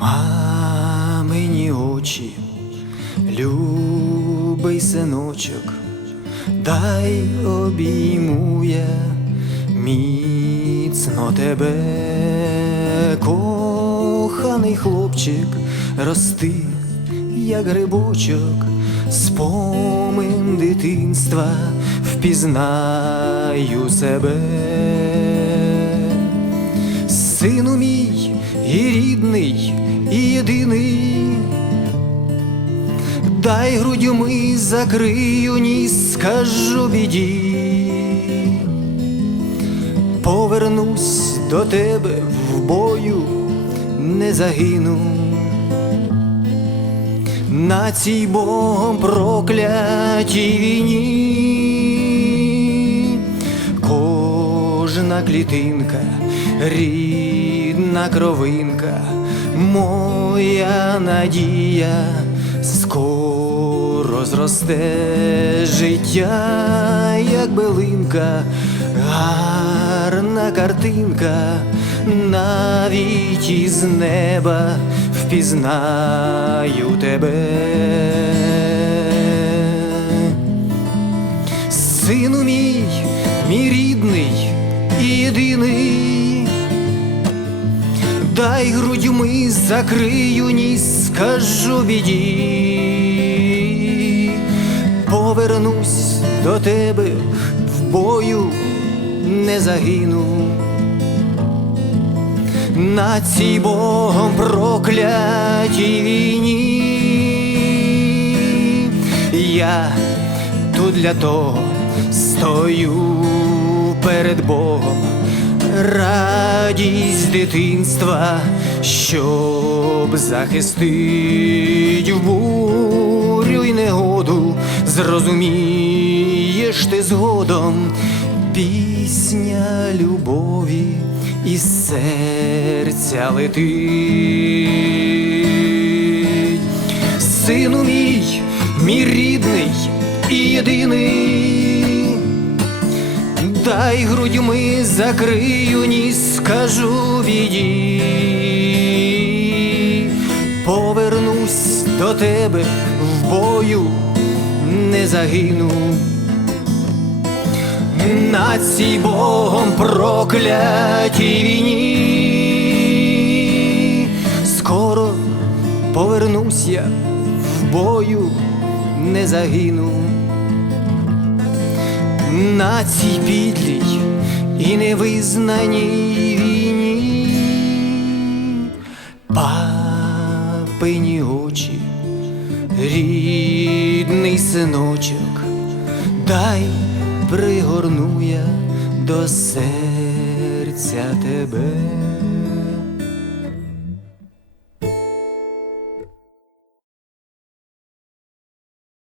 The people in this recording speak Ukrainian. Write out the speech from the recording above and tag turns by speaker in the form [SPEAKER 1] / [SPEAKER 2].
[SPEAKER 1] Мамині очі, любий синочок, дай обійму я міцно тебе, коханий хлопчик, рости, як грибочок, спомин дитинства, впізнаю себе. Сину мій і рідний, і єдиний, дай грудьми закрию ніс, скажу біді, повернусь до тебе в бою, не загину. На цій Богом проклятій війні. Кожна клітинка, рідна кровинка, моя надія скоро зросте життя, як билинка, гарна картинка, навіть із неба впізнаю тебе. Сину мій, мій рідний єдиний, дай грудьми закрию ніс, скажу біді, повернусь до тебе в бою, не загину. На цій Богом проклятій війні. Я тут для того стою перед Богом, радість дитинства, щоб захистить в бурю й негоду, зрозумієш ти згодом пісня любові із серця летить. Сину мій, мій рідний і єдиний, дай грудьми закрию ніс, скажу біді, повернусь до тебе в бою, не загину. На цій Богом проклятій війні скоро повернусь я в бою, не загину. На цій підлій і невизнаній війні папині очі, рідний синочок, дай пригорну я до серця тебе.